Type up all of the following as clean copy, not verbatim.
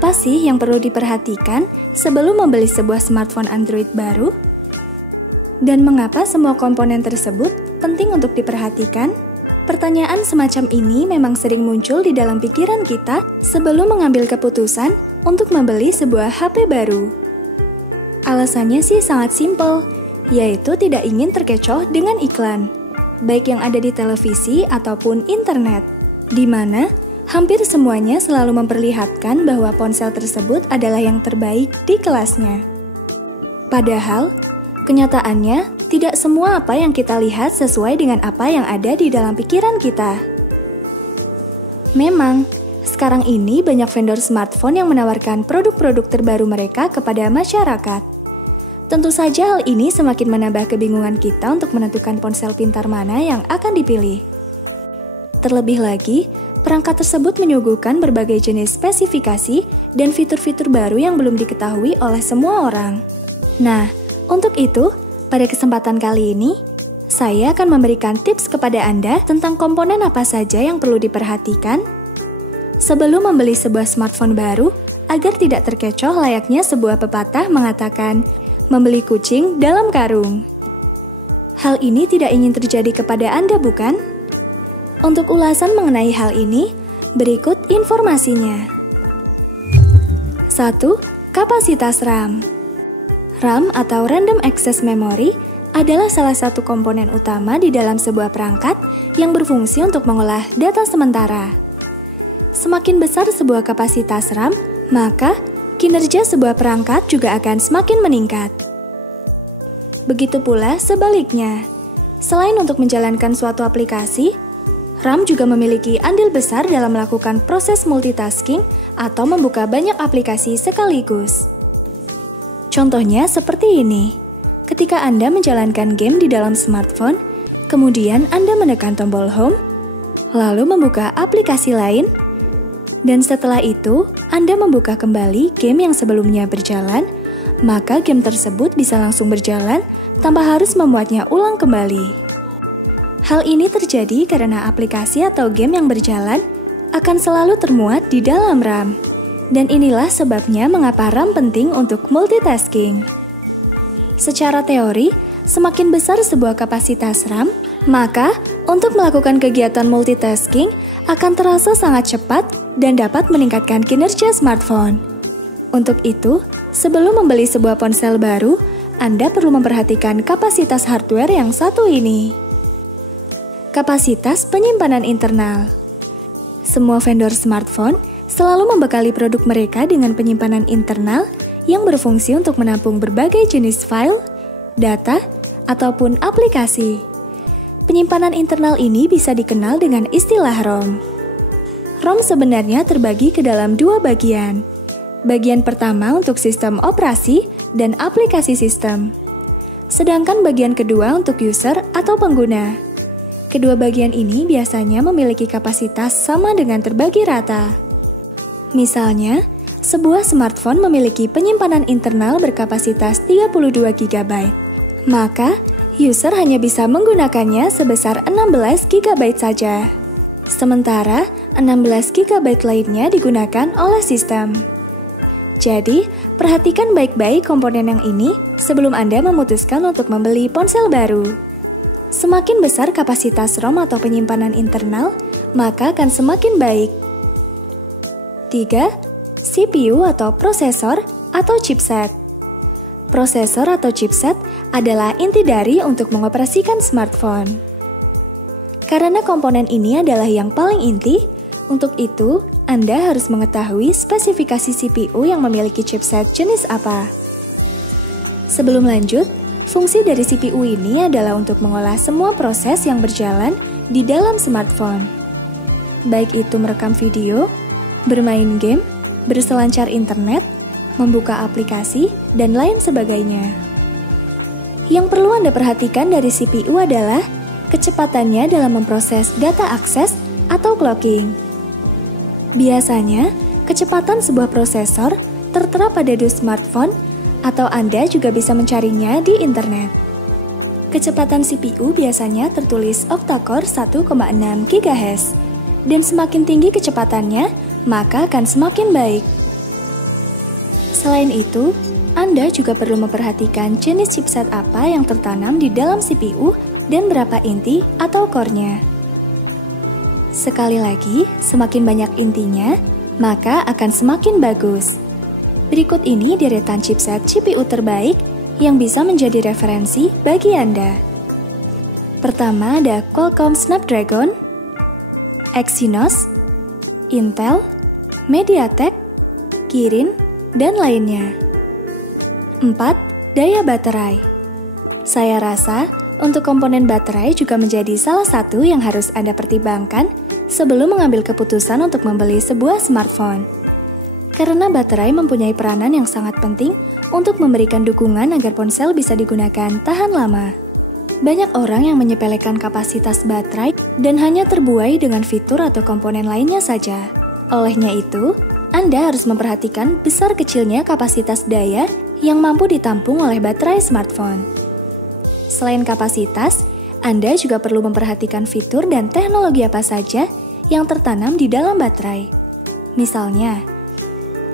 Apa sih yang perlu diperhatikan sebelum membeli sebuah smartphone Android baru? Dan mengapa semua komponen tersebut penting untuk diperhatikan? Pertanyaan semacam ini memang sering muncul di dalam pikiran kita sebelum mengambil keputusan untuk membeli sebuah HP baru. Alasannya sih sangat simpel, yaitu tidak ingin terkecoh dengan iklan, baik yang ada di televisi ataupun internet, di mana hampir semuanya selalu memperlihatkan bahwa ponsel tersebut adalah yang terbaik di kelasnya. Padahal, kenyataannya tidak semua apa yang kita lihat sesuai dengan apa yang ada di dalam pikiran kita. Memang, sekarang ini banyak vendor smartphone yang menawarkan produk-produk terbaru mereka kepada masyarakat. Tentu saja hal ini semakin menambah kebingungan kita untuk menentukan ponsel pintar mana yang akan dipilih. Terlebih lagi, perangkat tersebut menyuguhkan berbagai jenis spesifikasi dan fitur-fitur baru yang belum diketahui oleh semua orang. Nah, untuk itu, pada kesempatan kali ini, saya akan memberikan tips kepada Anda tentang komponen apa saja yang perlu diperhatikan sebelum membeli sebuah smartphone baru agar tidak terkecoh layaknya sebuah pepatah mengatakan, membeli kucing dalam karung. Hal ini tidak ingin terjadi kepada Anda, bukan? Untuk ulasan mengenai hal ini, berikut informasinya. 1. Kapasitas RAM. RAM atau Random Access Memory adalah salah satu komponen utama di dalam sebuah perangkat yang berfungsi untuk mengolah data sementara. Semakin besar sebuah kapasitas RAM, maka kinerja sebuah perangkat juga akan semakin meningkat. Begitu pula sebaliknya. Selain untuk menjalankan suatu aplikasi, RAM juga memiliki andil besar dalam melakukan proses multitasking atau membuka banyak aplikasi sekaligus. Contohnya seperti ini. Ketika Anda menjalankan game di dalam smartphone, kemudian Anda menekan tombol home, lalu membuka aplikasi lain, dan setelah itu Anda membuka kembali game yang sebelumnya berjalan, maka game tersebut bisa langsung berjalan tanpa harus membuatnya ulang kembali. Hal ini terjadi karena aplikasi atau game yang berjalan akan selalu termuat di dalam RAM. Dan inilah sebabnya mengapa RAM penting untuk multitasking. Secara teori, semakin besar sebuah kapasitas RAM, maka untuk melakukan kegiatan multitasking akan terasa sangat cepat dan dapat meningkatkan kinerja smartphone. Untuk itu, sebelum membeli sebuah ponsel baru, Anda perlu memperhatikan kapasitas hardware yang satu ini. Kapasitas penyimpanan internal. Semua vendor smartphone selalu membekali produk mereka dengan penyimpanan internal yang berfungsi untuk menampung berbagai jenis file, data, ataupun aplikasi. Penyimpanan internal ini bisa dikenal dengan istilah ROM. ROM sebenarnya terbagi ke dalam dua bagian. Bagian pertama untuk sistem operasi dan aplikasi sistem. Sedangkan bagian kedua untuk user atau pengguna. Kedua bagian ini biasanya memiliki kapasitas sama dengan terbagi rata. Misalnya, sebuah smartphone memiliki penyimpanan internal berkapasitas 32 GB. Maka, user hanya bisa menggunakannya sebesar 16 GB saja. Sementara, 16 GB lainnya digunakan oleh sistem. Jadi, perhatikan baik-baik komponen yang ini sebelum Anda memutuskan untuk membeli ponsel baru. Semakin besar kapasitas ROM atau penyimpanan internal, maka akan semakin baik. 3. CPU atau prosesor atau chipset. Prosesor atau chipset adalah inti dari untuk mengoperasikan smartphone. Karena komponen ini adalah yang paling inti, untuk itu Anda harus mengetahui spesifikasi CPU yang memiliki chipset jenis apa. Sebelum lanjut, fungsi dari CPU ini adalah untuk mengolah semua proses yang berjalan di dalam smartphone. Baik itu merekam video, bermain game, berselancar internet, membuka aplikasi, dan lain sebagainya. Yang perlu Anda perhatikan dari CPU adalah kecepatannya dalam memproses data akses atau clocking. Biasanya, kecepatan sebuah prosesor tertera pada dus smartphone atau Anda juga bisa mencarinya di internet. Kecepatan CPU biasanya tertulis octa-core 1,6 GHz, dan semakin tinggi kecepatannya, maka akan semakin baik. Selain itu, Anda juga perlu memperhatikan jenis chipset apa yang tertanam di dalam CPU dan berapa inti atau core-nya. Sekali lagi, semakin banyak intinya, maka akan semakin bagus. Berikut ini deretan chipset CPU terbaik yang bisa menjadi referensi bagi Anda. Pertama ada Qualcomm Snapdragon, Exynos, Intel, MediaTek, Kirin, dan lainnya. 4. Daya baterai. Saya rasa untuk komponen baterai juga menjadi salah satu yang harus Anda pertimbangkan sebelum mengambil keputusan untuk membeli sebuah smartphone. Karena baterai mempunyai peranan yang sangat penting untuk memberikan dukungan agar ponsel bisa digunakan tahan lama. Banyak orang yang menyepelekan kapasitas baterai dan hanya terbuai dengan fitur atau komponen lainnya saja. Olehnya itu, Anda harus memperhatikan besar kecilnya kapasitas daya yang mampu ditampung oleh baterai smartphone. Selain kapasitas, Anda juga perlu memperhatikan fitur dan teknologi apa saja yang tertanam di dalam baterai. Misalnya,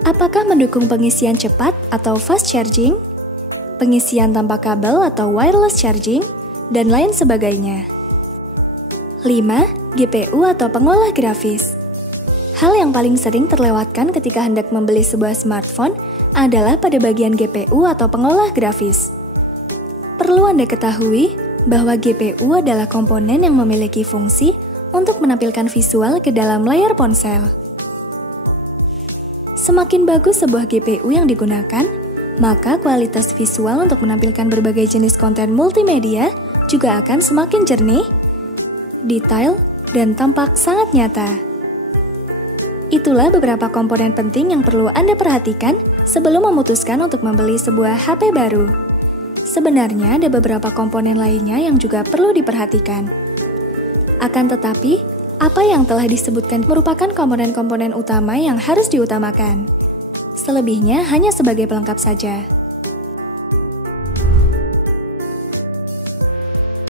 apakah mendukung pengisian cepat atau fast charging, pengisian tanpa kabel atau wireless charging, dan lain sebagainya. 5. GPU atau pengolah grafis. Hal yang paling sering terlewatkan ketika hendak membeli sebuah smartphone adalah pada bagian GPU atau pengolah grafis. Perlu Anda ketahui bahwa GPU adalah komponen yang memiliki fungsi untuk menampilkan visual ke dalam layar ponsel. Semakin bagus sebuah GPU yang digunakan, maka kualitas visual untuk menampilkan berbagai jenis konten multimedia juga akan semakin jernih, detail, dan tampak sangat nyata. Itulah beberapa komponen penting yang perlu Anda perhatikan sebelum memutuskan untuk membeli sebuah HP baru. Sebenarnya ada beberapa komponen lainnya yang juga perlu diperhatikan. Akan tetapi, apa yang telah disebutkan merupakan komponen-komponen utama yang harus diutamakan. Selebihnya hanya sebagai pelengkap saja.